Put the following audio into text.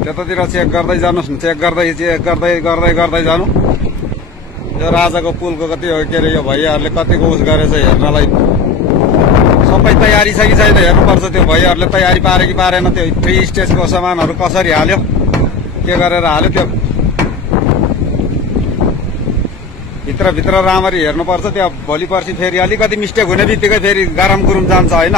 त्यतातिर चेक गर्दै जानुहोस् न, चेक गर्दै जानु। यो राजाको पुलको कति हो के अरे यो भैयाहरूले कतिको उस गरेछ हेर्नलाई। सबै तयारी छ कि छैन हेर्नुपर्छ। त्यो भैयाहरूले तयारी पारे कि पारेन, त्यो 3 स्टेजको सामानहरू कसरी हाल्यो, के गरेर हाल्यो, त्यो भित्र राम्ररी हेर्नुपर्छ। त्यो भोलि पर्सि फेरि अलिकति मिस्टेक हुने बित्तिकै फेरि गरम गुरुम जान्छ होइन।